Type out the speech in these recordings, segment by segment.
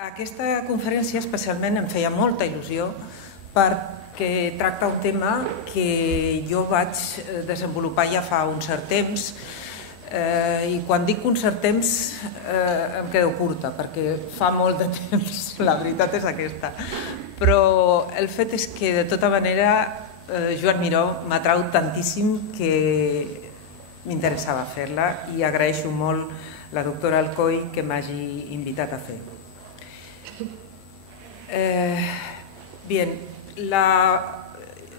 Aquesta conferència especialment em feia molta il·lusió perquè tracta un tema que jo vaig desenvolupar ja fa un cert temps i quan dic un cert temps em quedo curta perquè fa molt de temps, la veritat és aquesta. Però el fet és que de tota manera Joan Miró m'atrau tantíssim que m'interessava fer-la i agraeixo molt la doctora Alcoy que m'hagi invitat a fer-ho. Bien, la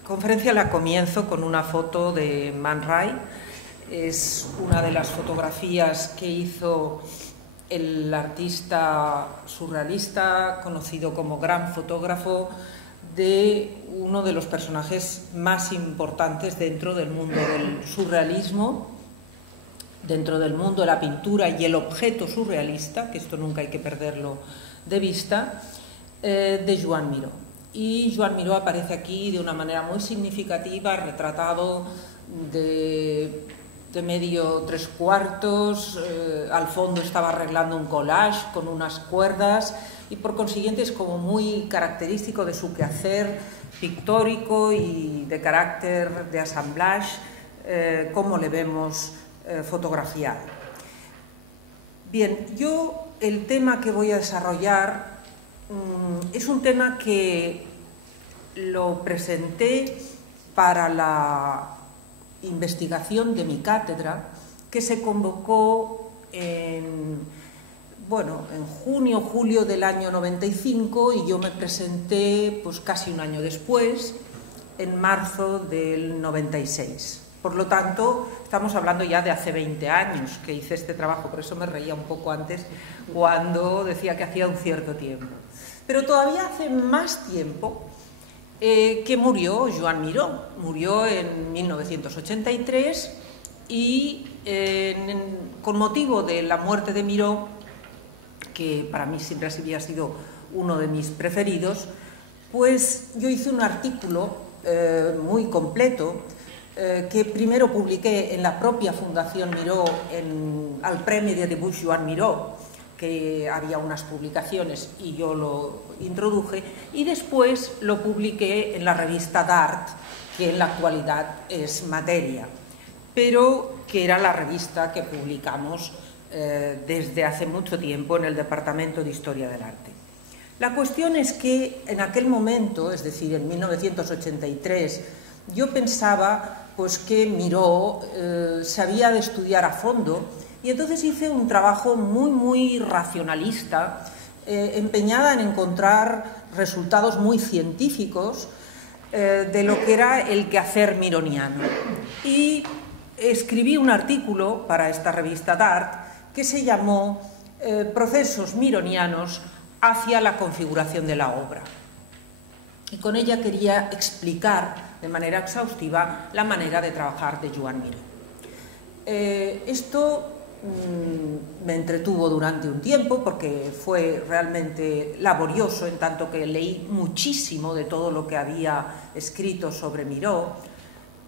conferencia la comienzo con una foto de Man Ray. Es una de las fotografías que hizo el artista surrealista, conocido como gran fotógrafo, de uno de los personajes más importantes dentro del mundo del surrealismo, dentro del mundo de la pintura y el objeto surrealista, que esto nunca hay que perderlo de vista, de Joan Miró. Y Joan Miró aparece aquí de una manera muy significativa, retratado de medio tres cuartos, al fondo estaba arreglando un collage con unas cuerdas y por consiguiente es como muy característico de su quehacer pictórico y de carácter de assemblage, como le vemos fotografiado. Bien, yo el tema que voy a desarrollar es un tema que lo presenté para la investigación de mi cátedra, que se convocó en junio, julio del año 95 y yo me presenté pues casi un año después, en marzo del 96. Por lo tanto, estamos hablando ya de hace 20 años que hice este trabajo, por eso me reía un poco antes cuando decía que hacía un cierto tiempo. Pero todavía hace más tiempo que murió Joan Miró. Murió en 1983 y con motivo de la muerte de Miró, que para mí siempre había sido uno de mis preferidos, pues yo hice un artículo muy completo que primero publiqué en la propia Fundación Miró, al Premio de Dibuix Joan Miró, que había unas publicaciones y yo lo introduje, y después lo publiqué en la revista d'Art, que en la actualidad es Materia, pero que era la revista que publicamos desde hace mucho tiempo en el Departamento de Historia del Arte. La cuestión es que en aquel momento, es decir, en 1983, yo pensaba pues, que Miró se había de estudiar a fondo y entonces hice un trabajo muy racionalista, empeñada en encontrar resultados muy científicos de lo que era el quehacer mironiano. Y escribí un artículo para esta revista d'Art que se llamó Procesos mironianos hacia la configuración de la obra. Y con ella quería explicar de manera exhaustiva la manera de trabajar de Joan Miró. Esto me entretuvo durante un tiempo porque fue realmente laborioso, en tanto que leí muchísimo de todo lo que había escrito sobre Miró,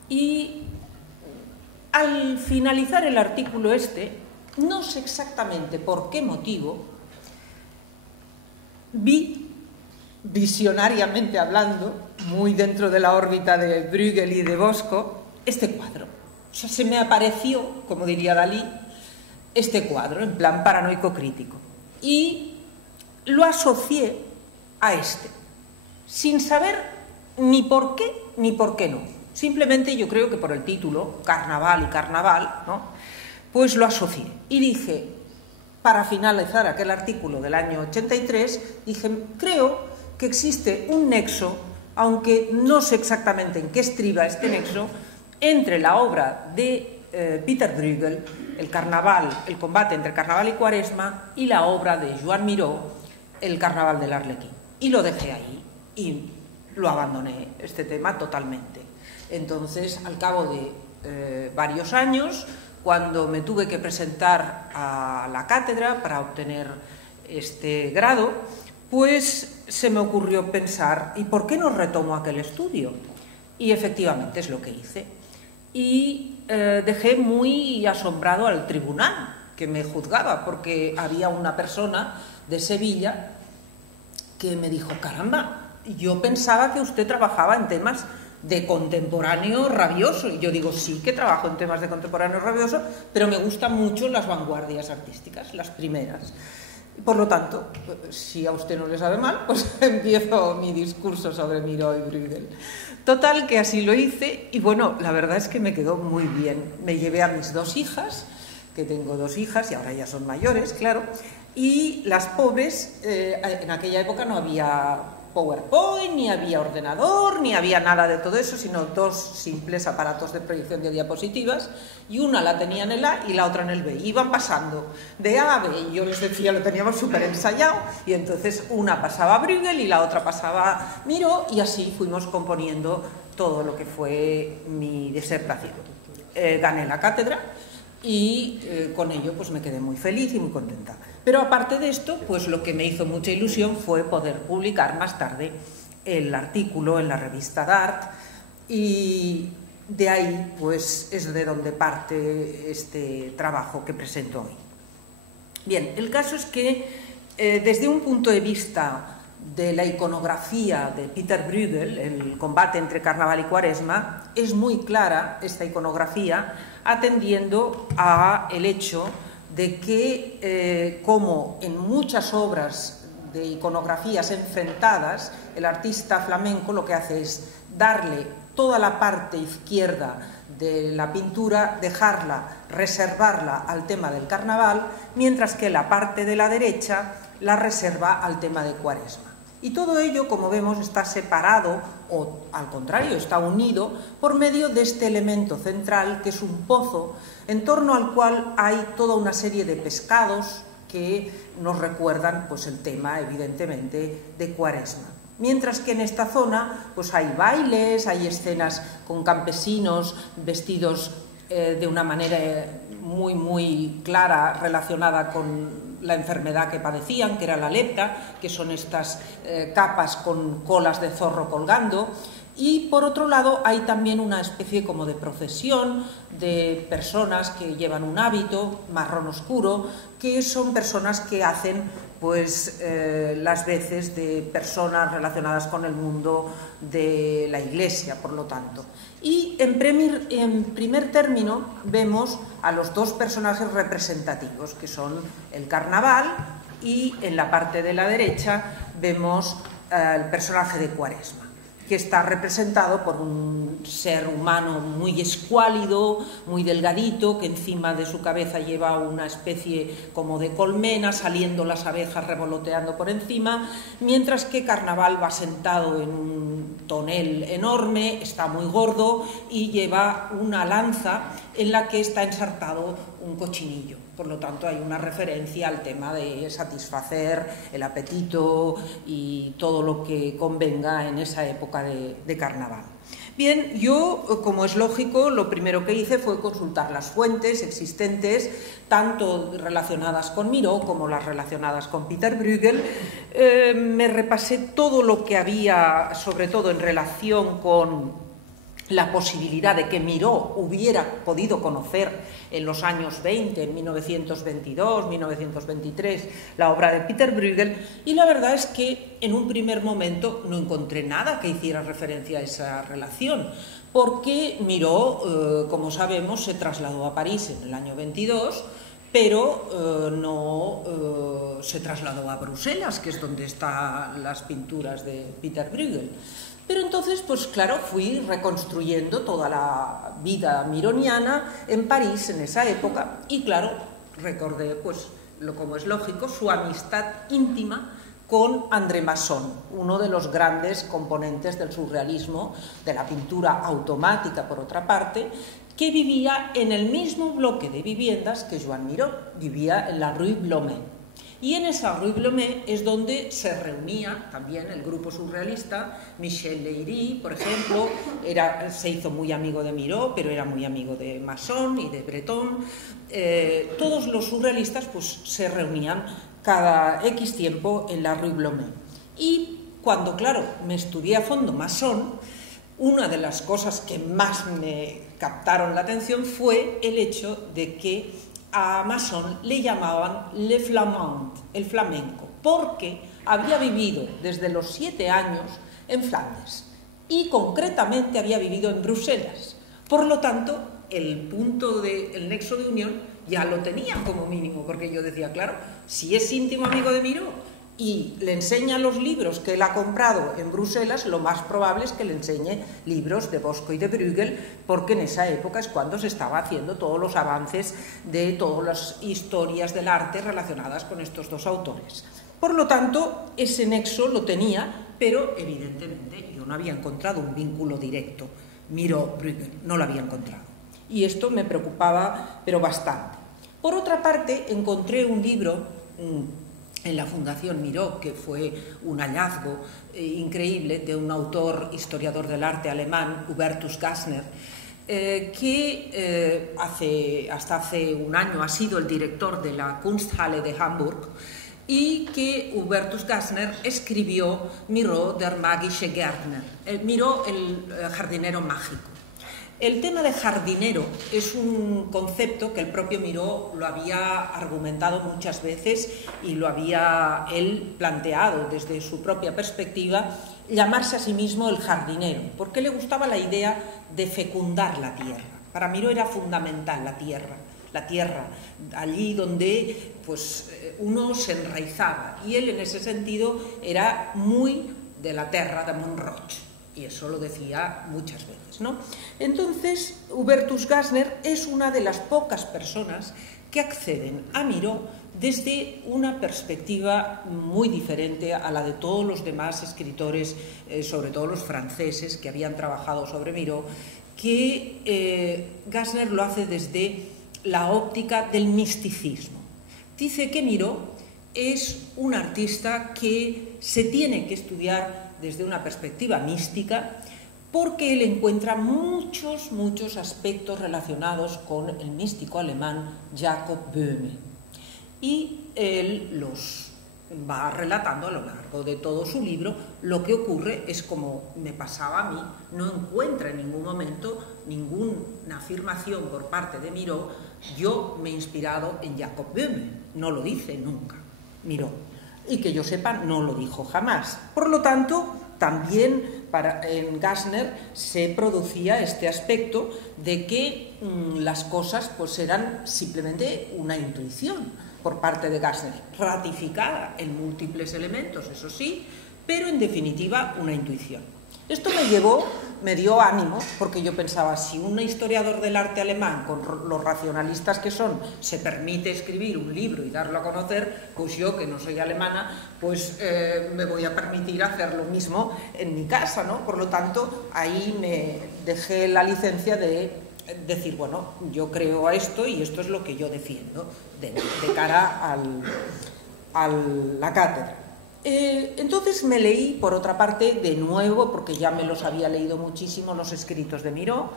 y al finalizar el artículo no sé exactamente por qué motivo, vi, visionariamente hablando, muy dentro de la órbita de Bruegel y de Bosco, este cuadro. O sea, se me apareció, como diría Dalí, este cuadro, en plan paranoico crítico. Y lo asocié a sin saber ni por qué no. Simplemente yo creo que por el título, Carnaval y Carnaval, ¿no? Pues lo asocié. Y dije, para finalizar aquel artículo del año 83, dije, creo que existe un nexo, aunque no sé exactamente en qué estriba este nexo, entre la obra de Peter Bruegel, el combate entre Carnaval y Cuaresma, y la obra de Joan Miró, el Carnaval del Arlequín. Y lo dejé ahí y lo abandoné, este tema, totalmente. Entonces, al cabo de varios años, cuando me tuve que presentar a la cátedra para obtener este grado, pues se me ocurrió pensar, ¿y por qué no retomo aquel estudio? Y efectivamente es lo que hice. Y dejé muy asombrado al tribunal que me juzgaba, porque había una persona de Sevilla que me dijo, caramba, yo pensaba que usted trabajaba en temas de contemporáneo rabioso. Y yo digo, sí que trabajo en temas de contemporáneo rabioso, pero me gustan mucho las vanguardias artísticas, las primeras. Por lo tanto, si a usted no le sabe mal, pues empiezo mi discurso sobre Miró y Bruegel. Total, que así lo hice y bueno, la verdad es que me quedó muy bien. Me llevé a mis 2 hijas, que tengo 2 hijas y ahora ya son mayores, claro, y las pobres, en aquella época no había PowerPoint, ni había ordenador, ni había nada de todo eso, sino 2 simples aparatos de proyección de diapositivas, y una la tenía en el A y la otra en el B. Iban pasando de A a B, y yo les decía, lo teníamos súper ensayado, y entonces una pasaba a Bruegel y la otra pasaba a Miró, y así fuimos componiendo todo lo que fue mi disertación. Gané la cátedra, y con ello pues me quedé muy feliz y muy contenta. Pero aparte de esto, pues lo que me hizo mucha ilusión fue poder publicar más tarde el artículo en la revista Dart, y de ahí pues es de donde parte este trabajo que presento hoy. Bien, el caso es que desde un punto de vista de la iconografía de Peter Bruegel, el combate entre Carnaval y Cuaresma, es muy clara esta iconografía, atendiendo al hecho de que, como en muchas obras de iconografías enfrentadas, el artista flamenco lo que hace es darle toda la parte izquierda de la pintura, dejarla, reservarla al tema del carnaval, mientras que la parte de la derecha la reserva al tema de Cuaresma. Y todo ello, como vemos, está separado, o al contrario, está unido por medio de este elemento central, que es un pozo, en torno al cual hay toda una serie de pescados que nos recuerdan pues, el tema, evidentemente, de Cuaresma. Mientras que en esta zona pues, hay bailes, hay escenas con campesinos vestidos de una manera muy clara relacionada con la enfermedad que padecían, que era la lepra, que son estas capas con colas de zorro colgando. Y por otro lado hay también una especie como de procesión de personas que llevan un hábito marrón oscuro, que son personas que hacen pues las veces de personas relacionadas con el mundo de la Iglesia, por lo tanto. Y en primer término vemos a los 2 personajes representativos, que son el carnaval, y en la parte de la derecha vemos el personaje de Cuaresma, que está representado por un ser humano muy escuálido, muy delgadito, que encima de su cabeza lleva una especie como de colmena, saliendo las abejas revoloteando por encima, mientras que Carnaval va sentado en un tonel enorme, está muy gordo y lleva una lanza en la que está ensartado un cochinillo. Por lo tanto, hay una referencia al tema de satisfacer el apetito y todo lo que convenga en esa época de carnaval. Bien, yo, como es lógico, lo primero que hice fue consultar las fuentes existentes, tanto relacionadas con Miró como las relacionadas con Peter Bruegel. Me repasé todo lo que había, sobre todo en relación con la posibilidad de que Miró hubiera podido conocer en los años 20, en 1922, 1923, la obra de Peter Bruegel, y la verdad es que en un primer momento no encontré nada que hiciera referencia a esa relación, porque Miró, como sabemos, se trasladó a París en el año 22, pero no se trasladó a Bruselas, que es donde están las pinturas de Peter Bruegel. Pero entonces, pues claro, fui reconstruyendo toda la vida mironiana en París en esa época y claro, recordé, pues, como es lógico, su amistad íntima con André Masson, uno de los grandes componentes del surrealismo, de la pintura automática, por otra parte, que vivía en el mismo bloque de viviendas que Joan Miró, vivía en la Rue Blomet. Y en esa Rue Blomet es donde se reunía también el grupo surrealista. Michel Leiry, por ejemplo, se hizo muy amigo de Miró, pero era muy amigo de Masson y de Breton. Todos los surrealistas pues, se reunían cada X tiempo en la Rue Blomet. Y cuando, claro, me estudié a fondo Masson, una de las cosas que más me captaron la atención fue el hecho de que a Masson le llamaban le flamand, el flamenco, porque había vivido desde los 7 años en Flandes y concretamente había vivido en Bruselas. Por lo tanto, el nexo de unión ya lo tenía como mínimo, porque yo decía, claro, si es íntimo amigo de Miró y le enseña los libros que él ha comprado en Bruselas, lo más probable es que le enseñe libros de Bosco y de Bruegel, porque en esa época es cuando se estaba haciendo todos los avances de todas las historias del arte relacionadas con estos dos autores. Por lo tanto, ese nexo lo tenía, pero evidentemente yo no había encontrado un vínculo directo. Miró-Bruegel, no lo había encontrado. Y esto me preocupaba, pero bastante. Por otra parte, encontré un libro en la Fundación Miró, que fue un hallazgo increíble, de un autor, historiador del arte alemán, Hubertus Gassner, que hasta hace un año ha sido el director de la Kunsthalle de Hamburg, y que Hubertus Gassner escribió Miró, der magische Gärtner, Miró, el jardinero mágico. El tema de jardinero es un concepto que el propio Miró lo había argumentado muchas veces y lo había él planteado desde su propia perspectiva, llamarse a sí mismo el jardinero, porque le gustaba la idea de fecundar la tierra. Para Miró era fundamental la tierra, allí donde pues, uno se enraizaba, y él en ese sentido era muy de la terra de Montroig. Y eso lo decía muchas veces, ¿no? Entonces, Hubertus Gassner es una de las pocas personas que acceden a Miró desde una perspectiva muy diferente a la de todos los demás escritores, sobre todo los franceses que habían trabajado sobre Miró, que Gassner lo hace desde la óptica del misticismo. Dice que Miró es un artista que se tiene que estudiar desde una perspectiva mística, porque él encuentra muchos aspectos relacionados con el místico alemán Jacob Böhme. Y él los va relatando a lo largo de todo su libro. Lo que ocurre es, como me pasaba a mí, no encuentra en ningún momento ninguna afirmación por parte de Miró: yo me he inspirado en Jacob Böhme. No lo dice nunca Miró. Y que yo sepa, no lo dijo jamás. Por lo tanto, también en Gassner se producía este aspecto de que las cosas pues, eran simplemente una intuición por parte de Gassner, ratificada en múltiples elementos, eso sí, pero en definitiva una intuición. Esto me dio ánimo, porque yo pensaba, si un historiador del arte alemán, con los racionalistas que son, se permite escribir un libro y darlo a conocer, pues yo, que no soy alemana, pues me voy a permitir hacer lo mismo en mi casa, ¿no? Por lo tanto, ahí me dejé la licencia de decir, bueno, yo creo a esto y esto es lo que yo defiendo de cara a la cátedra. Entonces me leí, por otra parte, de nuevo, porque ya me los había leído muchísimo, los escritos de Miró.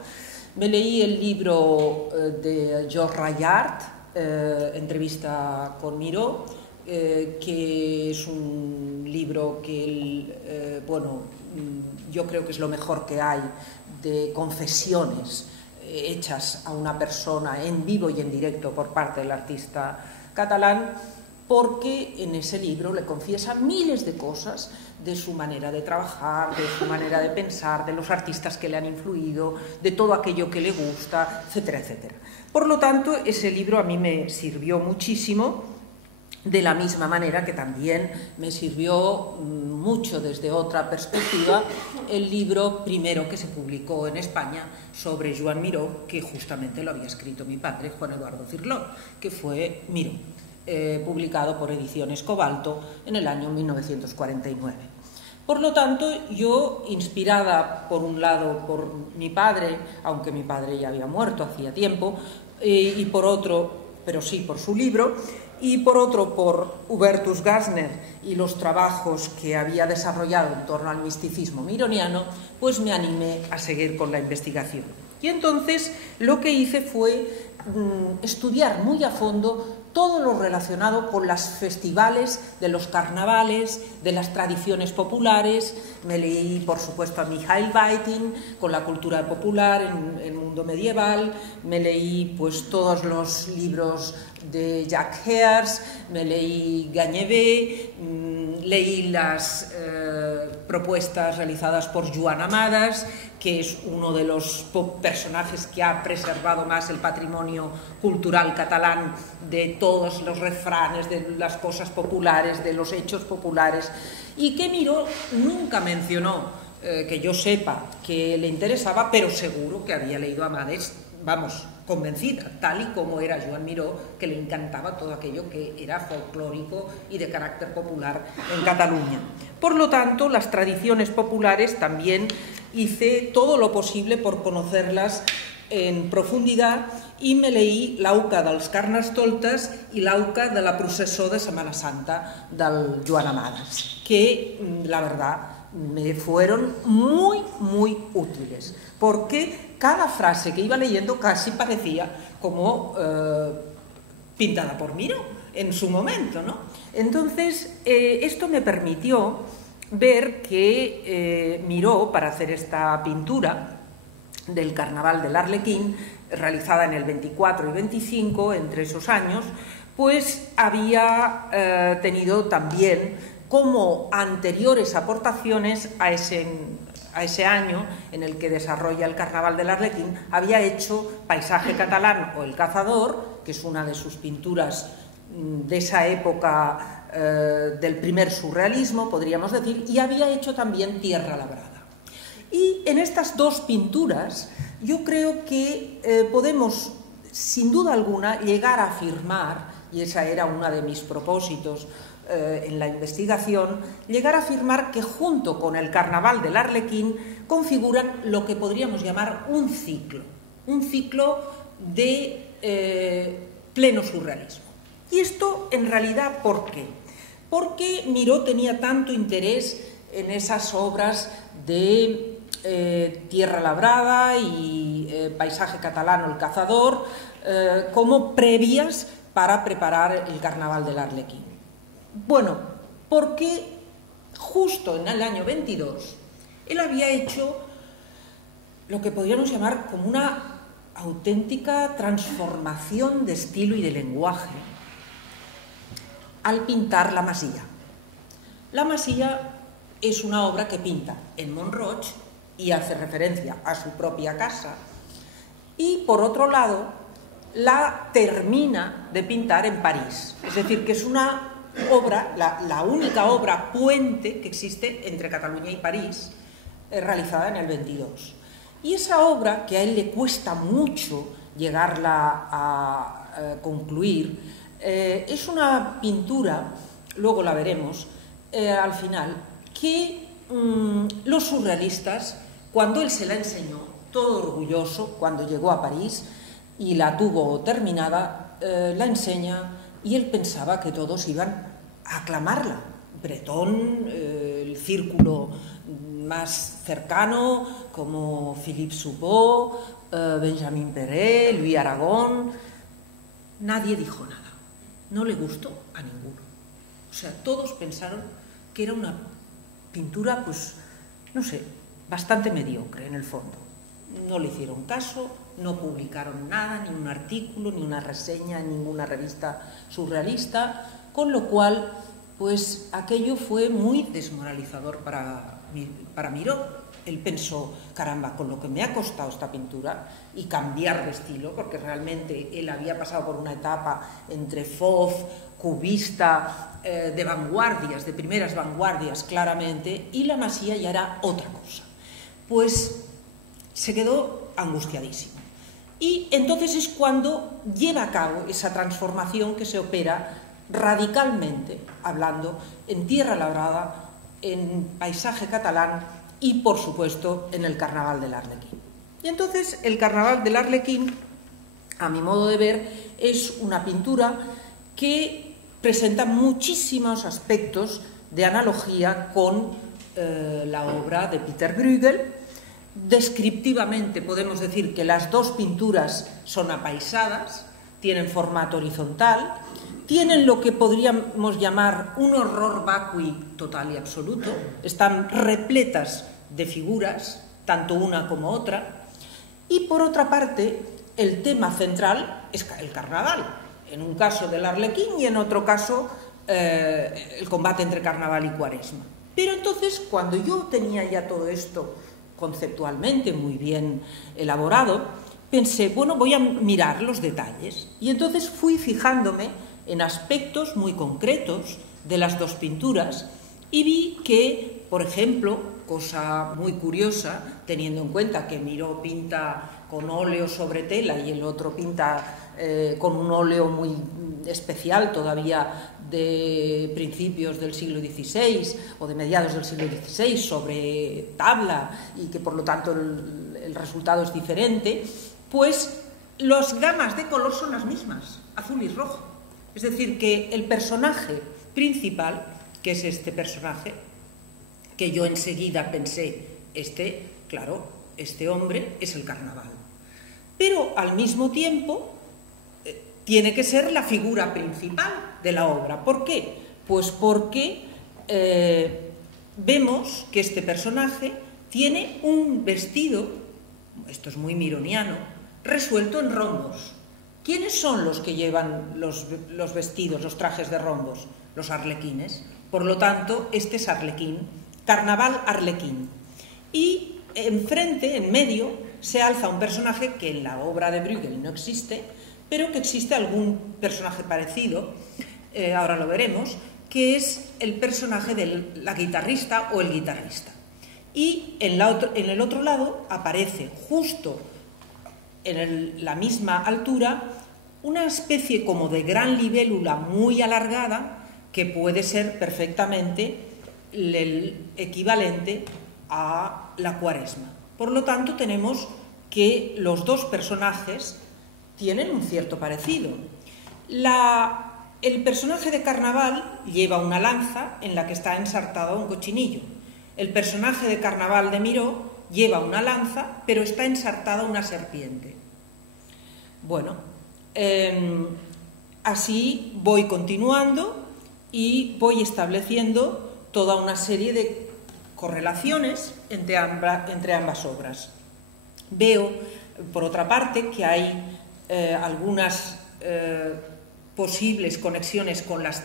Me leí el libro de Georges Rayard, Entrevista con Miró, que es un libro que él, bueno, yo creo que es lo mejor que hay de confesiones hechas a una persona en vivo y en directo por parte del artista catalán, porque en ese libro le confiesa miles de cosas de su manera de trabajar, de su manera de pensar, de los artistas que le han influido, de todo aquello que le gusta, etcétera, etcétera. Por lo tanto, ese libro a mí me sirvió muchísimo, de la misma manera que también me sirvió mucho desde otra perspectiva el libro primero que se publicó en España sobre Joan Miró, que justamente lo había escrito mi padre, Juan Eduardo Cirlot, que fue Miró. Publicado por Ediciones Cobalto en el año 1949. Por lo tanto, yo, inspirada por un lado por mi padre, aunque mi padre ya había muerto hacía tiempo, y por otro, pero sí por su libro, y por otro por Hubertus Gassner y los trabajos que había desarrollado en torno al misticismo mironiano, pues me animé a seguir con la investigación. Y entonces lo que hice fue estudiar muy a fondo todo lo relacionado con los festivales de los carnavales, de las tradiciones populares. Me leí, por supuesto, a Michael Baitin, con la cultura popular en el mundo medieval. Me leí pues todos los libros de Jacques Heers, me leí Gagnevé, leí las propuestas realizadas por Joan Amades, que es uno de los personajes que ha preservado más el patrimonio cultural catalán, de todos los refranes, de las cosas populares, de los hechos populares, y que Miró nunca mencionó, que yo sepa, que le interesaba, pero seguro que había leído a Amades, vamos, convencida, tal y como era Joan Miró, que le encantaba todo aquello que era folclórico y de carácter popular en Cataluña. Por lo tanto, las tradiciones populares también hice todo lo posible por conocerlas en profundidad, i me leí l'Auca dels Carnestoltes i l'Auca de la processó de Semana Santa del Joan Amades, que la verdad me fueron muy, muy útiles, porque cada frase que iba leyendo casi parecía como pintada por Miró en su momento, ¿no? Entonces, esto me permitió ver que Miró, para hacer esta pintura del Carnaval del Arlequín, realizada en el 24 y 25, entre esos años, pues había tenido también como anteriores aportaciones a ese año en el que desarrolla el Carnaval del Arlequín, había hecho Paisaje catalán o El cazador, que es una de sus pinturas de esa época del primer surrealismo, podríamos decir, y había hecho también Tierra labrada. Y en estas dos pinturas yo creo que podemos, sin duda alguna, llegar a afirmar, y esa era uno de mis propósitos en la investigación, llegar a afirmar que junto con el Carnaval del Arlequín configuran lo que podríamos llamar un ciclo de pleno surrealismo. Y esto en realidad, ¿por qué? Porque Miró tenía tanto interés en esas obras de Tierra labrada y Paisaje catalán o El cazador como previas para preparar el Carnaval del Arlequín. Bueno, porque justo en el año 22 él había hecho lo que podríamos llamar como una auténtica transformación de estilo y de lenguaje al pintar La Masía. La Masía es una obra que pinta en Mont-Roig y hace referencia a su propia casa, y por otro lado la termina de pintar en París, es decir, que es una obra, la única obra puente que existe entre Cataluña y París, realizada en el 22. Y esa obra, que a él le cuesta mucho llegarla a concluir, es una pintura, luego la veremos al final, que los surrealistas, cuando él se la enseñó, todo orgulloso, cuando llegó a París y la tuvo terminada, la enseña y él pensaba que todos iban a aclamarla. Breton, el círculo más cercano, como Philippe Soupeau, Benjamin Perret, Louis Aragon, nadie dijo nada, no le gustó a ninguno. O sea, todos pensaron que era una pintura, pues, no sé, bastante mediocre en el fondo. No le hicieron caso, no publicaron nada, ni un artículo, ni una reseña en ninguna revista surrealista, con lo cual, pues, aquello fue muy desmoralizador para Miró. Él pensó, caramba, con lo que me ha costado esta pintura y cambiar de estilo, porque realmente él había pasado por una etapa entre fauve, cubista, de vanguardias, de primeras vanguardias claramente, y La Masía ya era otra cosa. Pues se quedó angustiadísimo. Y entonces es cuando lleva a cabo esa transformación que se opera radicalmente, hablando, en Tierra labrada, en Paisaje catalán y, por supuesto, en el Carnaval del Arlequín. Y entonces el Carnaval del Arlequín, a mi modo de ver, es una pintura que presenta muchísimos aspectos de analogía con la obra de Peter Bruegel. Descriptivamente podemos decir que las dos pinturas son apaisadas, tienen formato horizontal, tienen lo que podríamos llamar un horror vacui total y absoluto, están repletas de figuras, tanto una como otra, y por otra parte, el tema central es el carnaval, en un caso del Arlequín y en otro caso el combate entre carnaval y cuaresma. Pero entonces, cuando yo tenía ya todo esto conceptualmente muy bien elaborado, pensé, bueno, voy a mirar los detalles. Y entonces fui fijándome en aspectos muy concretos de las dos pinturas y vi que, por ejemplo, cosa muy curiosa, teniendo en cuenta que Miró pinta con óleo sobre tela y el otro pinta con un óleo muy especial todavía de principios del siglo XVI o de mediados del siglo XVI sobre tabla y que por lo tanto el resultado es diferente, pues las gamas de color son las mismas, azul y rojo. Es decir, que el personaje principal, que es este personaje, que yo enseguida pensé, claro, este hombre es el carnaval. Pero al mismo tiempo tiene que ser la figura principal de la obra. ¿Por qué? Pues porque vemos que este personaje tiene un vestido, esto es muy mironiano, resuelto en rombos. ¿Quiénes son los que llevan los vestidos, los trajes de rombos? Los arlequines. Por lo tanto, este es Arlequín, carnaval arlequín. Y enfrente, en medio, se alza un personaje que en la obra de Bruegel no existe, pero que existe algún personaje parecido, ahora lo veremos, que es el personaje de la guitarrista o el guitarrista. Y en el otro lado aparece justo en la misma altura una especie como de gran libélula muy alargada que puede ser perfectamente el equivalente a la cuaresma. Por lo tanto, tenemos que los dos personajes tienen un cierto parecido. El personaje de carnaval lleva una lanza en la que está ensartado un cochinillo. El personaje de carnaval de Miró lleva una lanza, pero está ensartada una serpiente. Bueno, así voy continuando y voy estableciendo toda una serie de correlaciones entre ambas obras. Veo, por otra parte, que hay algunas posibles conexiones con las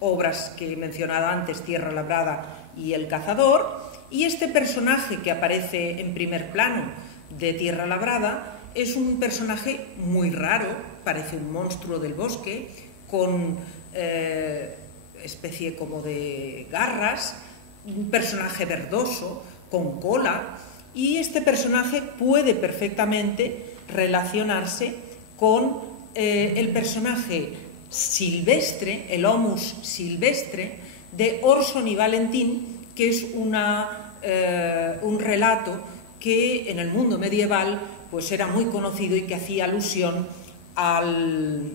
obras que he mencionado antes, Tierra Labrada y El Cazador, y este personaje que aparece en primer plano de Tierra Labrada es un personaje muy raro, parece un monstruo del bosque, con especie como de garras, un personaje verdoso, con cola, y este personaje puede perfectamente relacionarse con el personaje silvestre, el Homus silvestre, de Orson y Valentín, que es un relato que en el mundo medieval pues era muy conocido y que hacía alusión al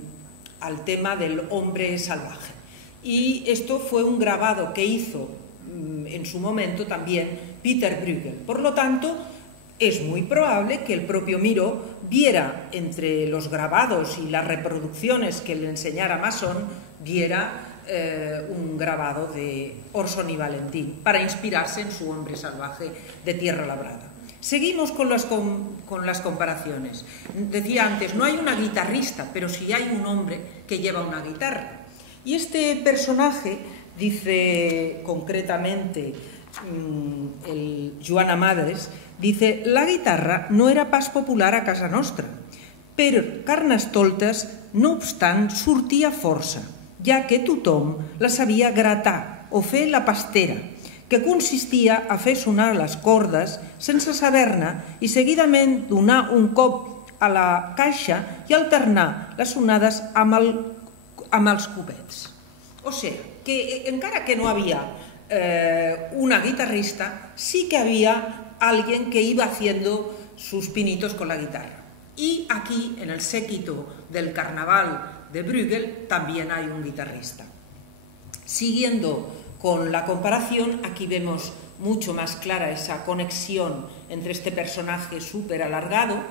tema del hombre salvaje. Y esto fue un grabado que hizo en su momento también Peter Bruegel. Por lo tanto, es muy probable que el propio Miró viera entre los grabados y las reproducciones que le enseñara Masson, viera un grabado de Orson y Valentín para inspirarse en su hombre salvaje de Tierra Labrada. Seguimos con las comparaciones. Decía antes, no hay una guitarrista, pero sí hay un hombre que lleva una guitarra. Y este personaje, dice concretamente el Joan Amades, dice: la guitarra no era pas popular a casa nostra, però Carnestoltes, no obstant, sortia força, ja que tothom la sabia gratar o fer la pastera, que consistia a fer sonar les cordes sense saber-ne i seguidament donar un cop a la caixa i alternar les sonades amb els copets. O sigui, que encara que no había una guitarrista, sí que había alguien que iba haciendo sus pinitos con la guitarra. Y aquí, en el séquito del carnaval de Bruegel, también hay un guitarrista. Siguiendo con la comparación, aquí vemos mucho más clara esa conexión entre este personaje súper alargado,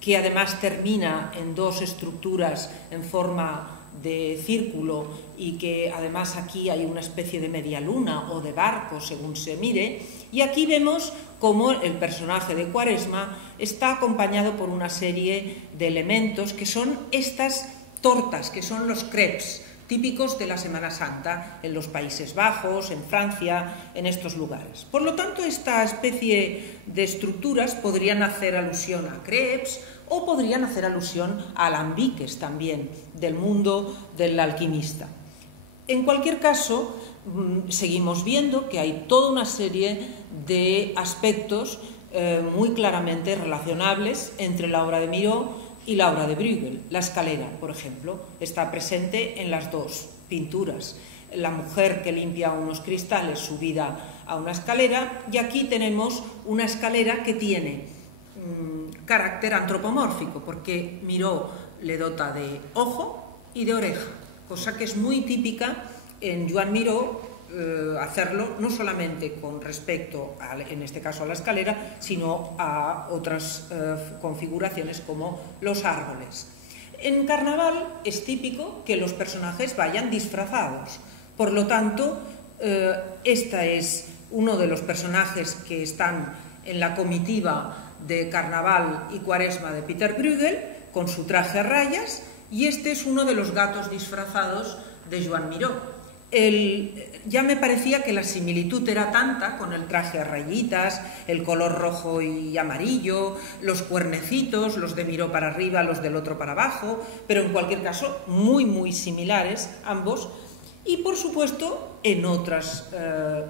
que además termina en dos estructuras en forma de círculo y que además aquí hay una especie de media luna o de barco según se mire, y aquí vemos cómo el personaje de Cuaresma está acompañado por una serie de elementos que son estas tortas, que son los crepes, típicos de la Semana Santa en los Países Bajos, en Francia, en estos lugares. Por lo tanto, esta especie de estructuras podrían hacer alusión a crepes o podrían hacer alusión a alambiques también del mundo del alquimista. En cualquier caso, seguimos viendo que hay toda una serie de aspectos muy claramente relacionables entre la obra de Miró y la obra de Bruegel. La escalera, por ejemplo, está presente en las dos pinturas. La mujer que limpia unos cristales subida a una escalera, y aquí tenemos una escalera que tiene carácter antropomórfico, porque Miró le dota de ojo y de oreja, cosa que es muy típica en Joan Miró, hacerlo no solamente con respecto, en este caso a la escalera, sino a otras configuraciones como los árboles. En Carnaval es típico que los personajes vayan disfrazados, por lo tanto, este es uno de los personajes que están en la comitiva de Carnaval y Cuaresma de Peter Bruegel, con su traje a rayas, y este es uno de los gatos disfrazados de Joan Miró. Ya me parecía que la similitud era tanta con el traje a rayitas, el color rojo y amarillo, los cuernecitos, los de Miró para arriba, los del otro para abajo, pero en cualquier caso muy similares ambos. Y por supuesto, en otros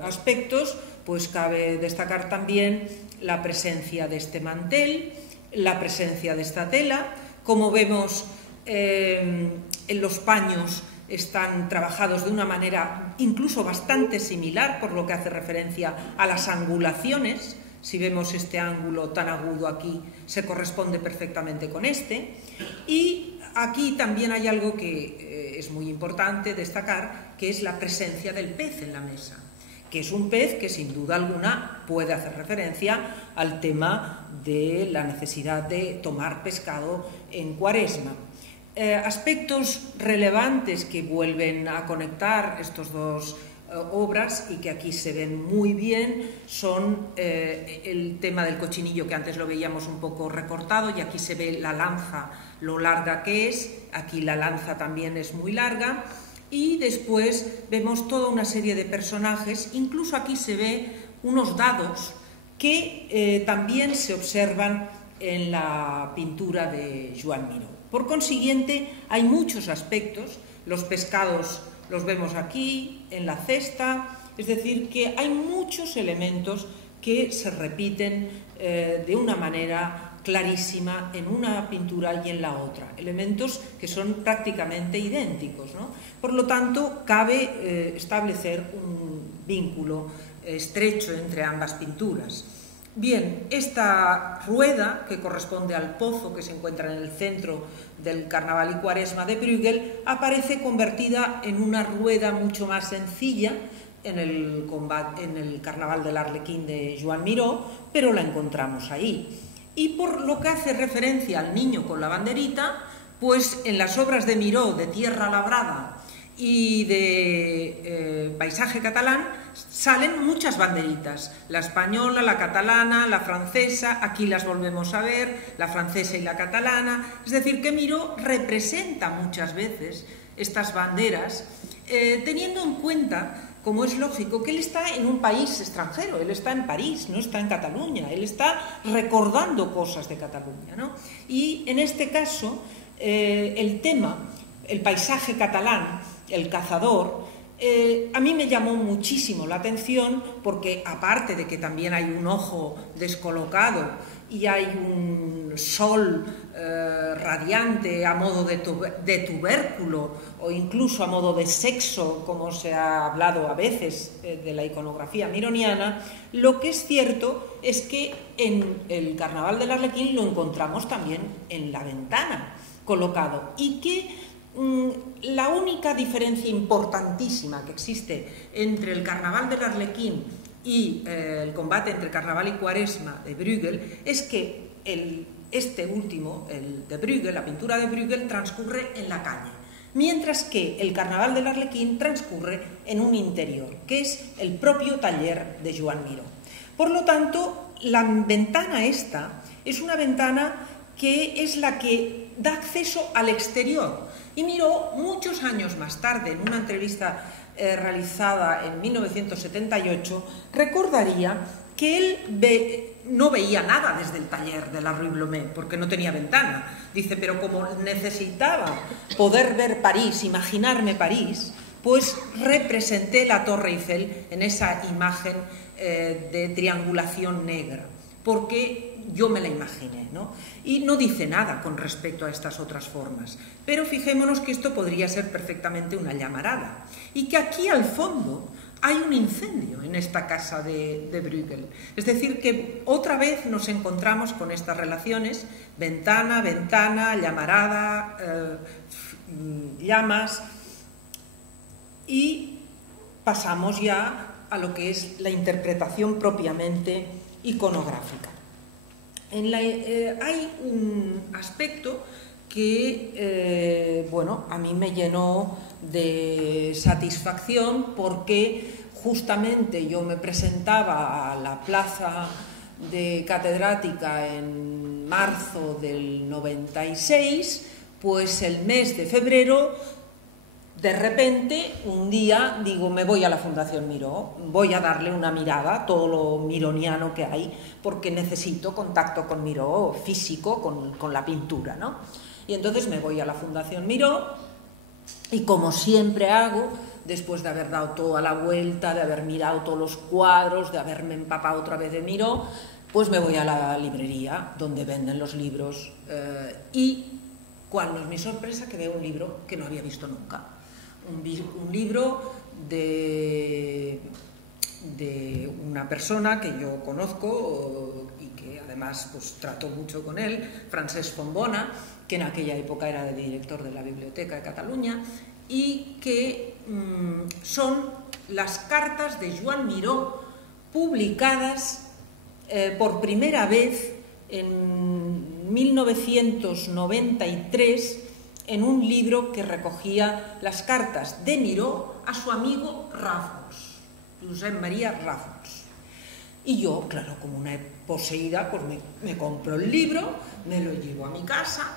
aspectos, pues cabe destacar también la presencia de este mantel, la presencia de esta tela. Como vemos, en los paños están trabajados de una manera incluso bastante similar, por lo que hace referencia a las angulaciones. Si vemos este ángulo tan agudo aquí, se corresponde perfectamente con este. Y aquí también hay algo que es muy importante destacar, que es la presencia del pez en la mesa, que es un pez que sin duda alguna puede hacer referencia al tema de la necesidad de tomar pescado en Cuaresma. Aspectos relevantes que vuelven a conectar estas dos obras y que aquí se ven muy bien son el tema del cochinillo, que antes lo veíamos un poco recortado, y aquí se ve la lanza, lo larga que es. Aquí la lanza también es muy larga, y después vemos toda una serie de personajes. Incluso aquí se ve unos dados que también se observan en la pintura de Joan Miró. Por consiguiente, hay muchos aspectos. Los pescados los vemos aquí, en la cesta, es decir, que hay muchos elementos que se repiten de una manera clarísima en una pintura y en la otra, elementos que son prácticamente idénticos, ¿no? Por lo tanto, cabe establecer un vínculo estrecho entre ambas pinturas. Bien, esta rueda, que corresponde al pozo que se encuentra en el centro del Carnaval y Cuaresma de Bruegel, aparece convertida en una rueda mucho más sencilla en el Carnaval del Arlequín de Joan Miró, pero la encontramos ahí. Y por lo que hace referencia al niño con la banderita, pues en las obras de Miró de Tierra Labrada y de Paisaje catalán salen muchas banderitas, la española, la catalana, la francesa, aquí las volvemos a ver, la francesa y la catalana. Es decir, que Miró representa muchas veces estas banderas, teniendo en cuenta, como es lógico, que él está en un país extranjero, él está en París, no está en Cataluña, él está recordando cosas de Cataluña, ¿no? Y en este caso, el tema, el paisaje catalán, el cazador, a mí me llamó muchísimo la atención, porque aparte de que también hay un ojo descolocado y hay un sol radiante a modo de tubérculo o incluso a modo de sexo, como se ha hablado a veces de la iconografía mironiana, lo que es cierto es que en el Carnaval del Arlequín lo encontramos también en la ventana colocado, y que la única diferencia importantísima que existe entre el Carnaval del Arlequín y el combate entre Carnaval y Cuaresma de Bruegel es que este último, el de Bruegel, la pintura de Bruegel, transcurre en la calle. mientras que el Carnaval del Arlequín transcurre en un interior, que es el propio taller de Joan Miró. Por lo tanto, la ventana esta es una ventana que es la que da acceso al exterior. Y Miró, muchos años más tarde, en una entrevista realizada en 1978, recordaría que él no veía nada desde el taller de la Rue Blomet, porque no tenía ventana. Dice, pero como necesitaba poder ver París, imaginarme París, pues representé la Torre Eiffel en esa imagen de triangulación negra, porque yo me la imaginé, ¿no? Y no dice nada con respecto a estas otras formas, pero fijémonos que esto podría ser perfectamente una llamarada, y que aquí al fondo hay un incendio en esta casa de Bruegel. Es decir, que otra vez nos encontramos con estas relaciones, ventana, ventana, llamarada, llamas, y pasamos ya a lo que es la interpretación propiamente iconográfica. Hay un aspecto que, bueno, a mí me llenó de satisfacción, porque justamente yo me presentaba a la plaza de catedrática en marzo del 96, pues el mes de febrero, de repente, un día digo, me voy a la Fundación Miró, voy a darle una mirada a todo lo mironiano que hay, porque necesito contacto con Miró físico, con la pintura, ¿no? Y entonces me voy a la Fundación Miró, y como siempre hago, después de haber dado toda la vuelta, de haber mirado todos los cuadros, de haberme empapado otra vez de Miró, pues me voy a la librería donde venden los libros, y cuál no es mi sorpresa que veo un libro que no había visto nunca. Un libro de una persona que yo conozco y que además pues trato mucho con él, Francesc Fontbona, que en aquella época era el director de la Biblioteca de Cataluña, y que son las cartas de Joan Miró publicadas por primera vez en 1993 en un libro que recogía las cartas de Miró a su amigo Ràfols, Josep María Ràfols. Y yo, claro, como una poseída, pues me compro el libro, me lo llevo a mi casa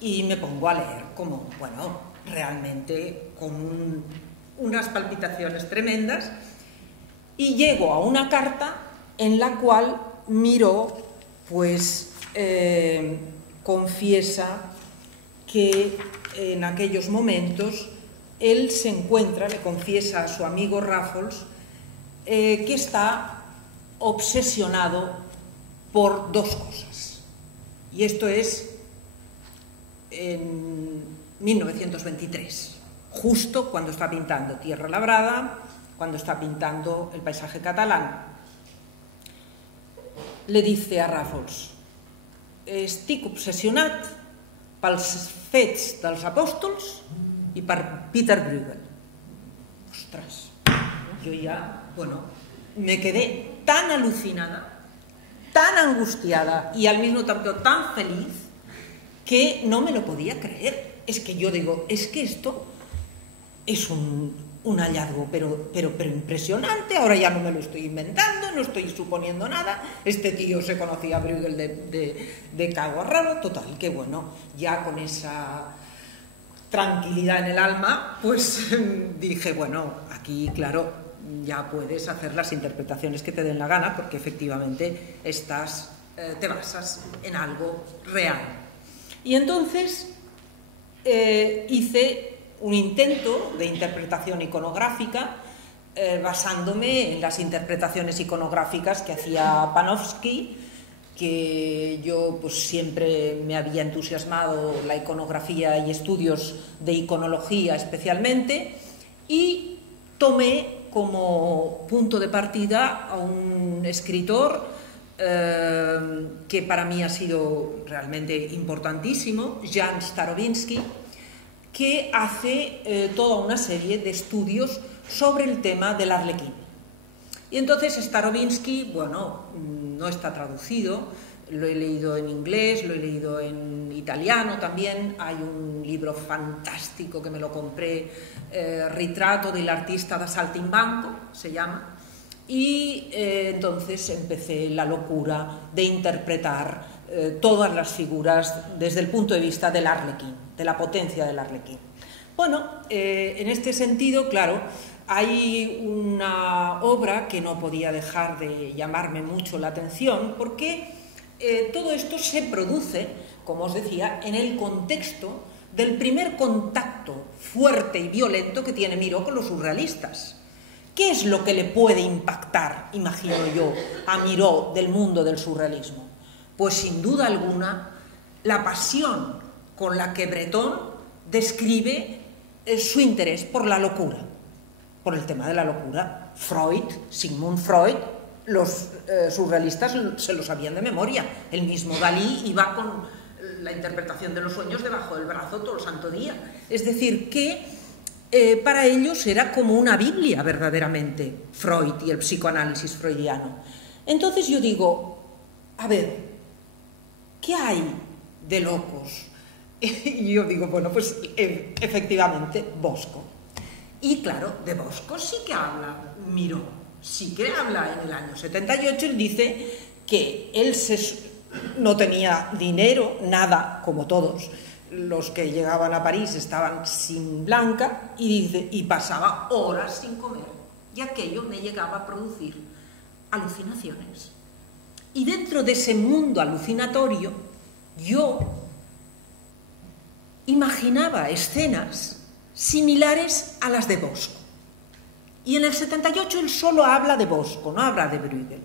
y me pongo a leer, como, bueno, realmente con unas palpitaciones tremendas, y llego a una carta en la cual Miró, pues, confiesa que en aquellos momentos él se encuentra, le confiesa a su amigo Ràfols, que está obsesionado por dos cosas. Y esto es en 1923, justo cuando está pintando Tierra Labrada, cuando está pintando el paisaje catalán. Le dice a Ràfols, estic obsessionat pels fets dels apòstols i per Peter Bruegel. Ostras, yo ya, bueno, me quedé tan alucinada, tan angustiada y al mismo tiempo tan feliz que no me lo podía creer. Es que yo digo, es que esto es un hallazgo, pero impresionante. Ahora ya no me lo estoy inventando, no estoy suponiendo nada. Este tío se conocía a Bruegel de cago a rabo, total, que bueno, ya con esa tranquilidad en el alma, pues dije, bueno, aquí, claro, ya puedes hacer las interpretaciones que te den la gana, porque efectivamente te basas en algo real. Y entonces hice un intento de interpretación iconográfica basándome en las interpretaciones iconográficas que hacía Panofsky, que yo pues siempre me había entusiasmado la iconografía y estudios de iconología especialmente, y tomé como punto de partida a un escritor que para mí ha sido realmente importantísimo, Jan Starobinski, que hace toda una serie de estudios sobre el tema del arlequín. Y entonces Starobinski, bueno, no está traducido, Lo he leído en inglés, lo he leído en italiano también. Hay un libro fantástico que me lo compré, Ritratto dell'artista da saltimbanco, se llama. Y entonces empecé la locura de interpretar todas las figuras desde el punto de vista del arlequín, de la potencia del arlequín. Bueno, en este sentido, claro, hay una obra que no podía dejar de llamarme mucho la atención porque todo esto se produce, como os decía, en el contexto del primer contacto fuerte y violento que tiene Miró con los surrealistas. ¿Qué es lo que le puede impactar, imagino yo, a Miró del mundo del surrealismo? Pues sin duda alguna la pasión con la que Breton describe su interés por la locura, por el tema de la locura. Freud, Sigmund Freud, los surrealistas se lo sabían de memoria. El mismo Dalí iba con la interpretación de los sueños debajo del brazo todo el santo día. Es decir, que para ellos era como una Biblia verdaderamente, Freud y el psicoanálisis freudiano. Entonces yo digo, a ver, ¿qué hay de locos? Y yo digo, bueno, pues efectivamente, Bosco. Y claro, de Bosco sí que habla Miró, sí que habla en el año 78, él dice que él no tenía dinero, nada, como todos los que llegaban a París estaban sin blanca, y dice, y pasaba horas sin comer, y aquello me llegaba a producir alucinaciones. Y dentro de ese mundo alucinatorio, yo imaginaba escenas similares a las de Bosco. Y en el 78 él solo habla de Bosco, no habla de Bruegel.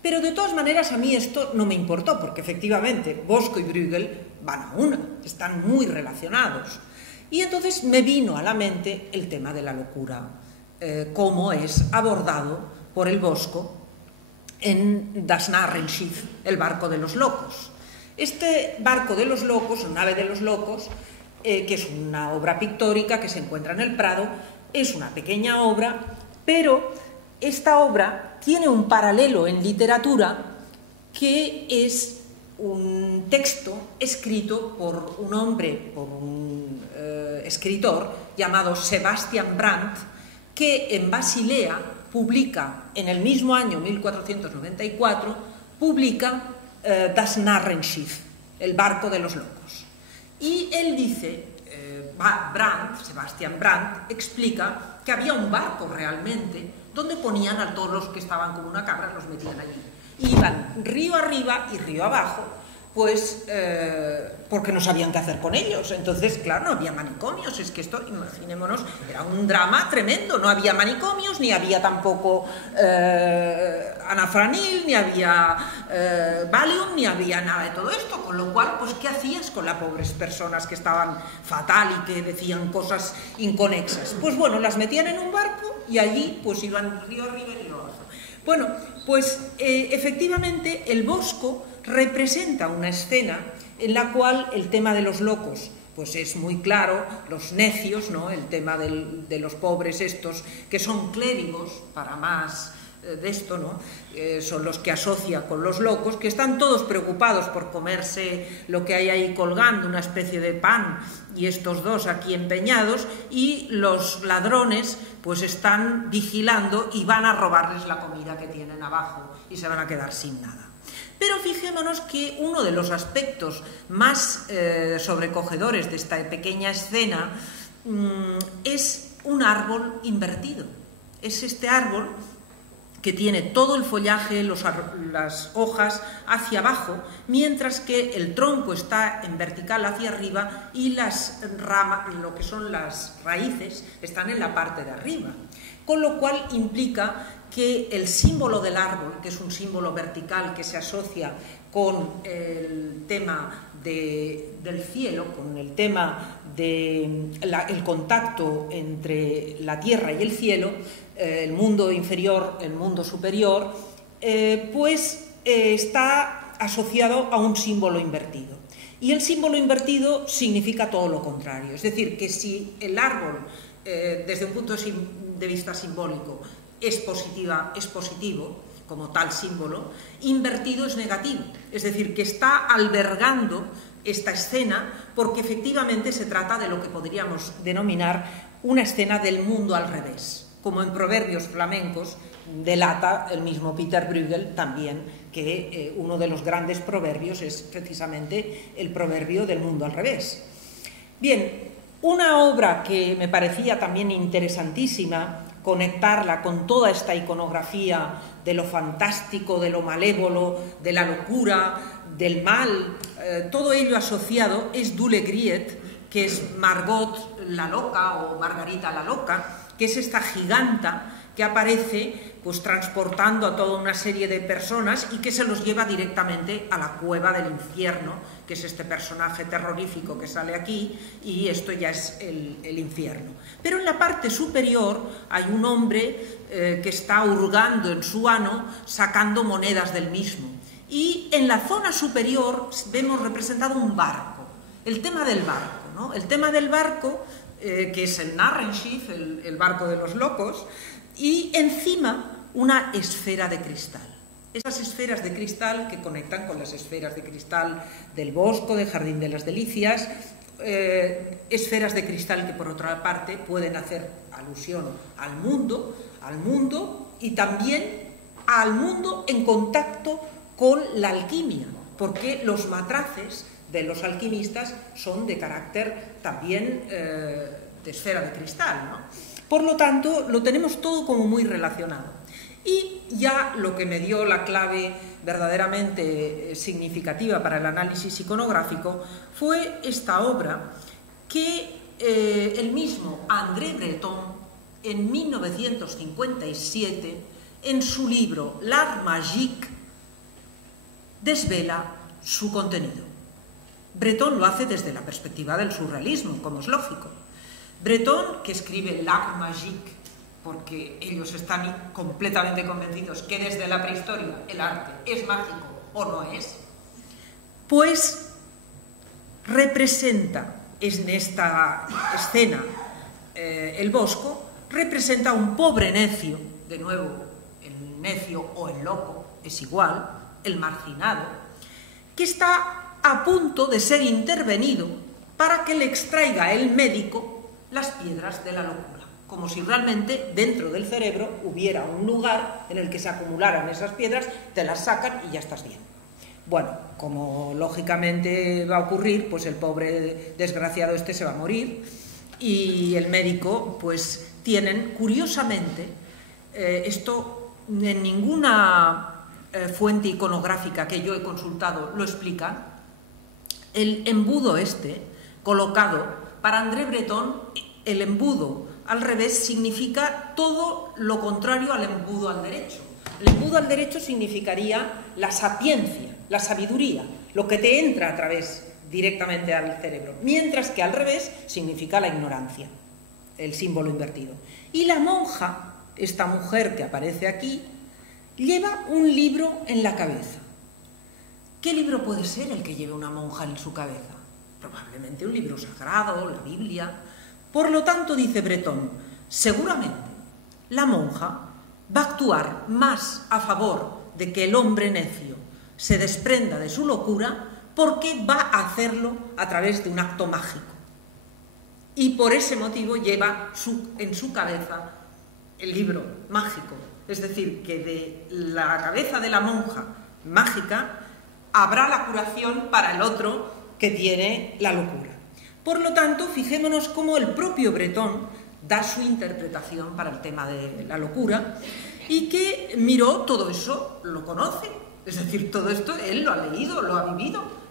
Pero de todas maneras a mí esto no me importó, porque efectivamente Bosco y Bruegel van a una, están muy relacionados. Y entonces me vino a la mente el tema de la locura, cómo es abordado por el Bosco en Das Narrenschiff, el barco de los locos. Este barco de los locos, o nave de los locos, que es una obra pictórica que se encuentra en el Prado, es una pequeña obra, pero esta obra tiene un paralelo en literatura que es un texto escrito por un hombre, por un escritor llamado Sebastian Brandt, que en Basilea publica, en el mismo año 1494, publica Das Narrenschiff, el barco de los locos. Y él dice, Sebastian Brandt, explica que había un barco realmente donde ponían a todos los que estaban como una cabra, los metían allí. Iban río arriba y río abajo, pues porque no sabían qué hacer con ellos. Entonces, claro, no había manicomios. Es que esto, imaginémonos, era un drama tremendo. No había manicomios, ni había tampoco anafranil, ni había Valium, ni había nada de todo esto. Con lo cual, pues, ¿qué hacías con las pobres personas que estaban fatal y que decían cosas inconexas? Pues bueno, las metían en un barco y allí pues iban río arriba y río abajo. Bueno, pues efectivamente el Bosco representa una escena en la cual el tema de los locos pues es muy claro, los necios, ¿no? El tema de los pobres estos que son clérigos, para más de esto, ¿no? Son los que asocia con los locos, que están todos preocupados por comerse lo que hay ahí colgando, una especie de pan, y estos dos aquí empeñados, y los ladrones pues están vigilando y van a robarles la comida que tienen abajo y se van a quedar sin nada. Pero fijémonos que uno de los aspectos más sobrecogedores de esta pequeña escena es un árbol invertido. Es este árbol que tiene todo el follaje, las hojas hacia abajo, mientras que el tronco está en vertical hacia arriba y las ramas, lo que son las raíces, están en la parte de arriba. Con lo cual implica que el símbolo del árbol, que es un símbolo vertical que se asocia con el tema del cielo, con el tema del contacto entre la tierra y el cielo, el mundo inferior, el mundo superior, pues está asociado a un símbolo invertido. Y el símbolo invertido significa todo lo contrario. Es decir, que si el árbol, desde un punto de vista simbólico, es positivo, como tal símbolo, invertido es negativo, es decir, que está albergando esta escena porque efectivamente se trata de lo que podríamos denominar una escena del mundo al revés, como en proverbios flamencos delata el mismo Peter Bruegel también, que uno de los grandes proverbios es precisamente el proverbio del mundo al revés. Bien, una obra que me parecía también interesantísima conectarla con toda esta iconografía de lo fantástico, de lo malévolo, de la locura, del mal, todo ello asociado, es Dule Griet, que es Margot la loca o Margarita la loca, que es esta giganta que aparece pues transportando a toda una serie de personas y que se los lleva directamente a la cueva del infierno, que es este personaje terrorífico que sale aquí, y esto ya es el infierno. Pero en la parte superior hay un hombre que está hurgando en su ano, sacando monedas del mismo. Y en la zona superior vemos representado un barco, el tema del barco, ¿no? El tema del barco, que es el Narrenschiff, el barco de los locos, y encima una esfera de cristal. Esas esferas de cristal que conectan con las esferas de cristal del Bosco, de Jardín de las Delicias, esferas de cristal que por otra parte pueden hacer alusión al mundo y también al mundo en contacto con la alquimia, porque los matraces de los alquimistas son de carácter también de esfera de cristal, ¿no? Por lo tanto, lo tenemos todo como muy relacionado. Y ya lo que me dio la clave verdaderamente significativa para el análisis iconográfico fue esta obra que el mismo André Breton, en 1957, en su libro L'Art Magique, desvela su contenido. Breton lo hace desde la perspectiva del surrealismo, como es lógico. Breton, que escribe L'Art Magique, porque ellos están completamente convencidos que desde la prehistoria el arte es mágico o no es, pues representa en esta escena el Bosco, representa a un pobre necio, de nuevo el necio o el loco es igual, el marginado, que está a punto de ser intervenido para que le extraiga el médico las piedras de la locura, como si realmente dentro del cerebro hubiera un lugar en el que se acumularan esas piedras, te las sacan y ya estás bien. Bueno, como lógicamente va a ocurrir, pues el pobre desgraciado este se va a morir y el médico, pues tienen, curiosamente, esto en ninguna fuente iconográfica que yo he consultado lo explica, el embudo este colocado. Para André Breton, el embudo al revés significa todo lo contrario al embudo al derecho. El embudo al derecho significaría la sapiencia, la sabiduría, lo que te entra a través directamente al cerebro, mientras que al revés significa la ignorancia, el símbolo invertido. Y la monja, esta mujer que aparece aquí, lleva un libro en la cabeza. ¿Qué libro puede ser el que lleve una monja en su cabeza? Probablemente un libro sagrado, la Biblia. Por lo tanto, dice Breton, seguramente la monja va a actuar más a favor de que el hombre necio se desprenda de su locura porque va a hacerlo a través de un acto mágico. Y por ese motivo lleva en su cabeza el libro mágico. Es decir, que de la cabeza de la monja mágica habrá la curación para el otro que tiene la locura. Por lo tanto, fijémonos cómo el propio Breton da su interpretación para el tema de la locura y que miró todo eso, lo conoce, es decir, todo esto él lo ha leído, lo ha vivido.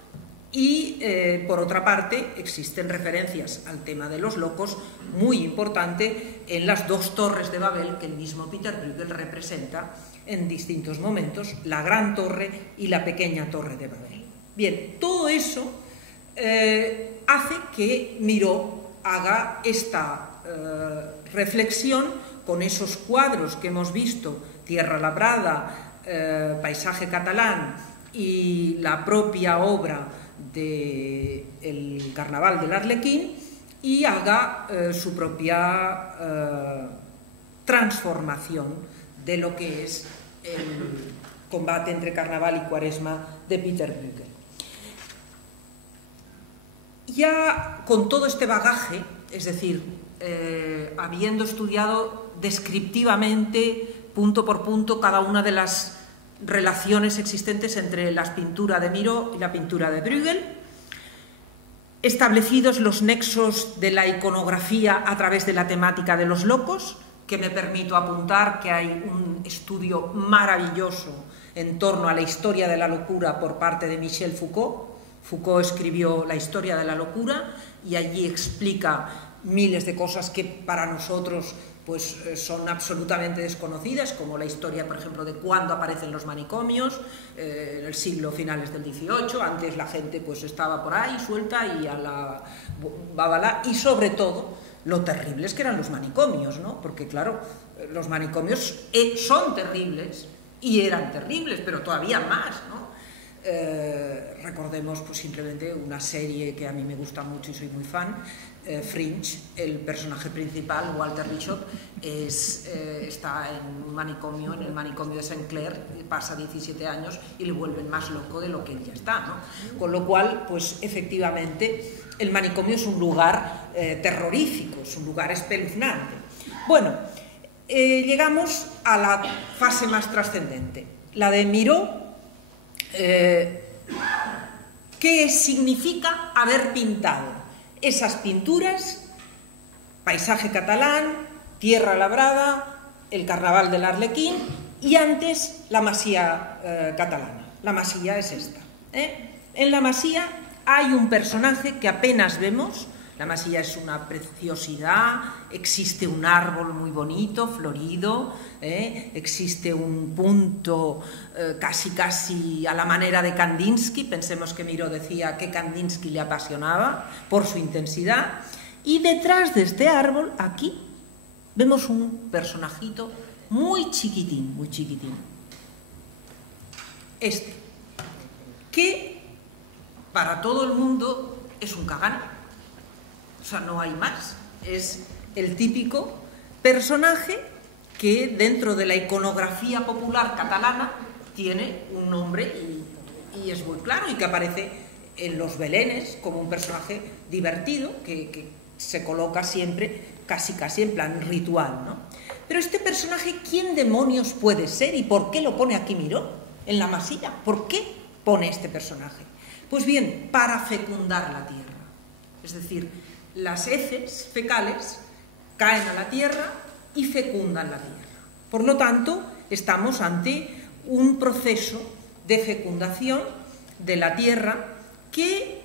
Y por otra parte existen referencias al tema de los locos muy importante en las dos torres de Babel que el mismo Peter Bruegel representa en distintos momentos, la gran torre y la pequeña torre de Babel. Bien, todo eso hace que Miró haga esta reflexión con esos cuadros que hemos visto, Tierra labrada, Paisaje catalán y la propia obra del Carnaval del Arlequín, y haga su propia transformación de lo que es el combate entre Carnaval y Cuaresma de Peter Bruegel. Ya con todo este bagaje, es decir, habiendo estudiado descriptivamente, punto por punto, cada una de las relaciones existentes entre la pintura de Miró y la pintura de Bruegel, establecidos los nexos de la iconografía a través de la temática de los locos, que me permito apuntar que hay un estudio maravilloso en torno a la historia de la locura por parte de Michel Foucault. Foucault escribió La historia de la locura y allí explica miles de cosas que para nosotros pues, son absolutamente desconocidas, como la historia, por ejemplo, de cuándo aparecen los manicomios, en el siglo finales del XVIII, antes la gente pues, estaba por ahí suelta y a la babalá, y sobre todo lo terribles que eran los manicomios, ¿no? Porque claro, los manicomios son terribles y eran terribles, pero todavía más, ¿no? Recordemos pues, simplemente una serie que a mí me gusta mucho y soy muy fan, Fringe. El personaje principal, Walter Bishop, está en un manicomio, en el manicomio de Saint Clair, pasa 17 años y le vuelven más loco de lo que él ya está, ¿no? Con lo cual, pues efectivamente, el manicomio es un lugar terrorífico, es un lugar espeluznante. Bueno, llegamos a la fase más trascendente, la de Miró. ¿Qué significa haber pintado esas pinturas? Paisaje catalán, tierra labrada, el carnaval del Arlequín y antes la masía catalana. La masía es esta. En la masía hay un personaje que apenas vemos. La masía es una preciosidad, existe un árbol muy bonito, florido, existe un punto casi a la manera de Kandinsky. Pensemos que Miró decía que Kandinsky le apasionaba por su intensidad. Y detrás de este árbol, aquí, vemos un personajito muy chiquitín, que para todo el mundo es un cagán. O sea, no hay más. Es el típico personaje que dentro de la iconografía popular catalana tiene un nombre y es muy claro, y que aparece en los belenes como un personaje divertido que se coloca siempre casi en plan ritual, ¿no? Pero este personaje, ¿quién demonios puede ser y por qué lo pone aquí Miró en la masía? ¿Por qué pone este personaje? Pues bien, para fecundar la tierra. Es decir, las heces fecales caen a la tierra y fecundan la tierra. Por lo tanto, estamos ante un proceso de fecundación de la tierra que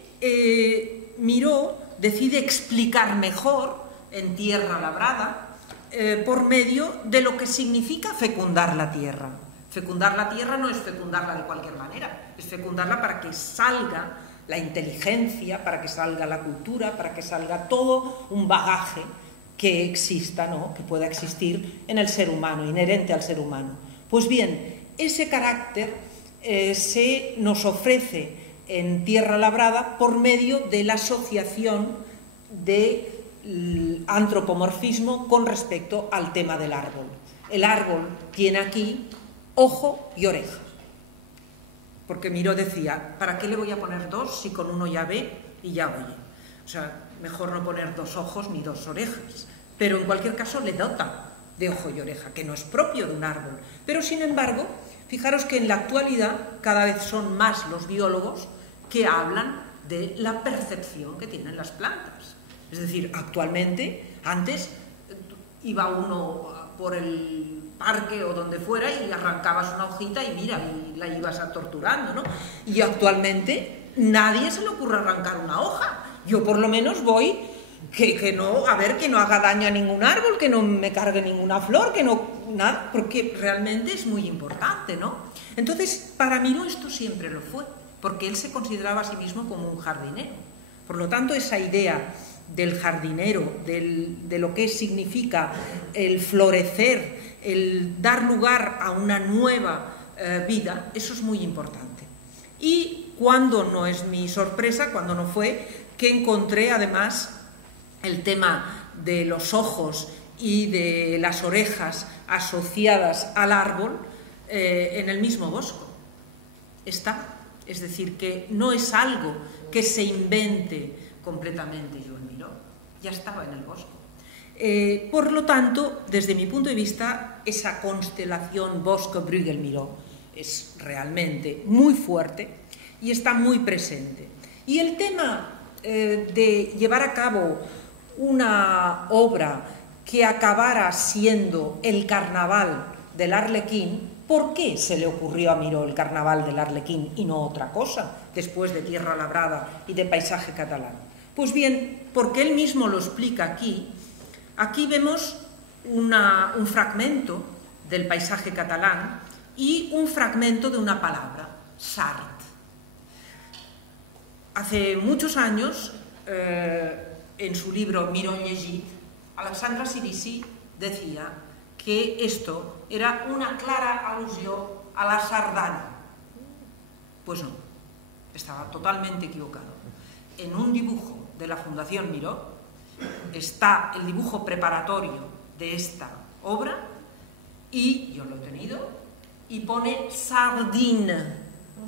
Miró decide explicar mejor en Tierra labrada por medio de lo que significa fecundar la tierra. Fecundar la tierra no es fecundarla de cualquier manera, es fecundarla para que salga la inteligencia, para que salga la cultura, para que salga todo un bagaje que exista, ¿no? Que pueda existir en el ser humano, inherente al ser humano. Pues bien, ese carácter se nos ofrece en Tierra labrada por medio de la asociación del antropomorfismo con respecto al tema del árbol. El árbol tiene aquí ojo y oreja. Porque Miró decía, ¿para qué le voy a poner dos si con uno ya ve y ya oye? O sea, mejor no poner dos ojos ni dos orejas. Pero en cualquier caso le dota de ojo y oreja, que no es propio de un árbol. Pero sin embargo, fijaros que en la actualidad cada vez son más los biólogos que hablan de la percepción que tienen las plantas. Es decir, actualmente, antes iba uno por el parque o donde fuera y arrancabas una hojita y mira, y la ibas torturando, ¿no? Y actualmente nadie se le ocurre arrancar una hoja. Yo por lo menos voy, que no haga daño a ningún árbol, que no me cargue ninguna flor, que no, nada, porque realmente es muy importante, ¿no? Entonces, para Miró esto siempre lo fue, porque él se consideraba a sí mismo como un jardinero. Por lo tanto, esa idea del jardinero, de lo que significa el florecer, el dar lugar a una nueva vida, eso es muy importante. Y cuando no es mi sorpresa, cuando no fue, que encontré además el tema de los ojos y de las orejas asociadas al árbol, en el mismo Bosco. Está. Es decir, que no es algo que se invente completamente Joan Miró, ya estaba en el Bosco. Por lo tanto, desde mi punto de vista, esa constelación Bosco-Bruegel-Miró es realmente muy fuerte y está muy presente. Y el tema de llevar a cabo una obra que acabara siendo el carnaval del Arlequín, ¿por qué se le ocurrió a Miró el carnaval del Arlequín y no otra cosa, después de Tierra Labrada y de Paisaje Catalán? Pues bien, porque él mismo lo explica aquí. Aquí vemos un fragmento del Paisaje Catalán y un fragmento de una palabra, sard. Hace muchos años, en su libro Miró llegit, Alexandre Cirici decía que esto era una clara alusión a la sardana. Pues no, estaba totalmente equivocado. En un dibujo de la Fundación Miró está el dibujo preparatorio de esta obra y yo lo he tenido y pone sardine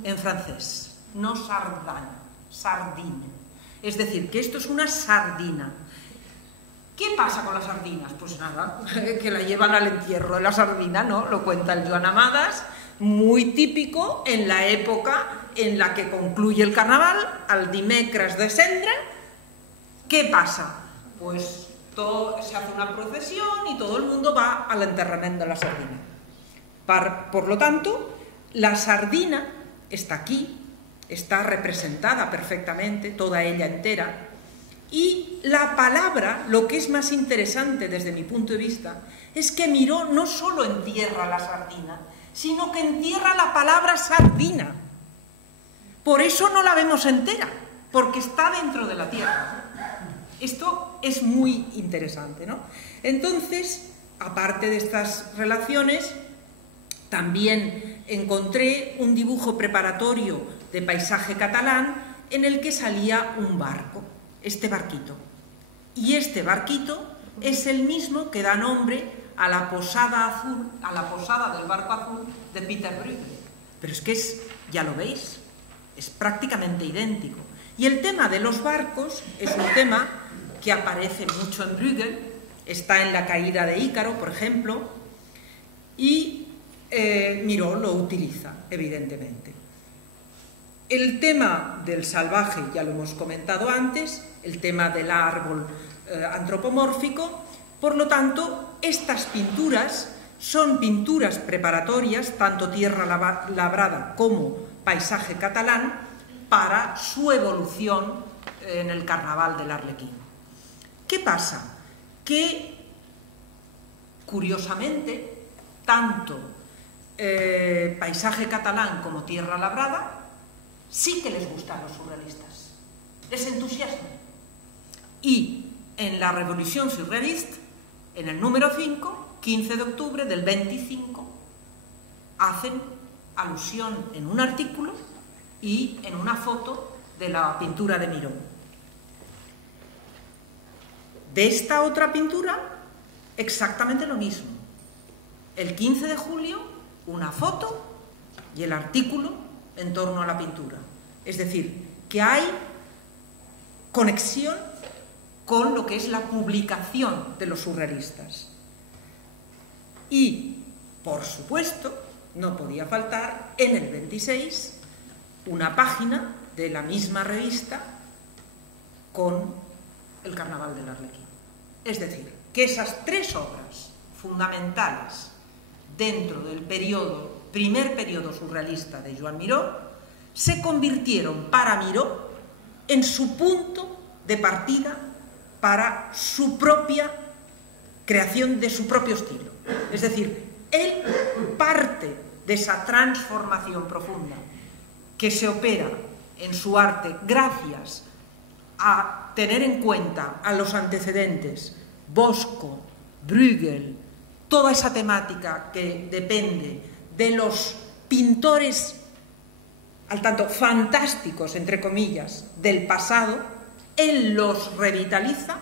en francés, no sardana, sardine. Es decir, que esto es una sardina. ¿Qué pasa con las sardinas? Pues nada, que la llevan al entierro de la sardina, ¿no? Lo cuenta el Joan Amades, muy típico en la época en la que concluye el carnaval, al dimecres de Cendra. ¿Qué pasa? Pues se hace una procesión y todo el mundo va al enterramiento de la sardina. Por lo tanto, la sardina está aquí, está representada perfectamente, toda ella entera. Y la palabra, lo que es más interesante desde mi punto de vista, es que Miró no solo entierra la sardina, sino que entierra la palabra sardina. Por eso no la vemos entera, porque está dentro de la tierra. Esto es muy interesante, ¿no? Entonces, aparte de estas relaciones, también encontré un dibujo preparatorio de Paisaje Catalán en el que salía un barco. Este barquito. Y este barquito es el mismo que da nombre a la posada azul, a la posada del barco azul de Peter Bruegel. Pero es que ya lo veis, es prácticamente idéntico. Y el tema de los barcos es un tema que aparece mucho en Bruegel, está en La caída de Ícaro, por ejemplo, y Miró lo utiliza, evidentemente. El tema del salvaje ya lo hemos comentado antes, el tema del árbol antropomórfico. Por lo tanto, estas pinturas son pinturas preparatorias, tanto Tierra Labrada como Paisaje Catalán, para su evolución en el carnaval del Arlequín. ¿Qué pasa? Que, curiosamente, tanto Paisaje Catalán como Tierra Labrada sí que les gustan los surrealistas, les entusiasman. Y en la Revolución Surrealista, en el número 5, 15 de octubre del 25, hacen alusión en un artículo y en una foto de la pintura de Miró. De esta otra pintura, exactamente lo mismo. El 15 de julio, una foto y el artículo en torno a la pintura. Es decir, que hay conexión con lo que es la publicación de los surrealistas. Y, por supuesto, no podía faltar en el 26 una página de la misma revista con el Carnaval del Arlequín. Es decir, que esas tres obras fundamentales dentro del primer periodo surrealista de Joan Miró se convirtieron para Miró en su punto de partida para su propia creación de su propio estilo. Es decir, él parte de esa transformación profunda que se opera en su arte gracias a tener en cuenta a los antecedentes, Bosco, Bruegel, toda esa temática que depende de los pintores al tanto fantásticos, entre comillas, del pasado. Él los revitaliza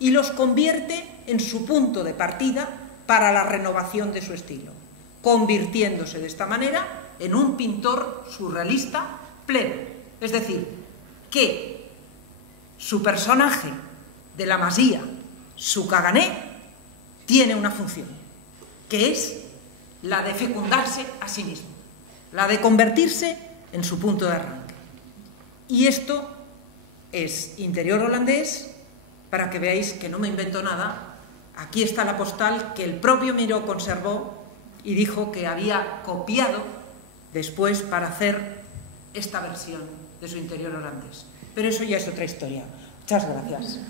y los convierte en su punto de partida para la renovación de su estilo. convirtiéndose de esta manera en un pintor surrealista pleno. Es decir, que su personaje de la Masía, su Cagané, tiene una función, que es la de fecundarse a sí mismo, la de convertirse en su punto de arranque. Y esto es interior holandés, para que veáis que no me invento nada. Aquí está la postal que el propio Miró conservó y dijo que había copiado después para hacer esta versión de su interior holandés. Pero eso ya es otra historia. Muchas gracias.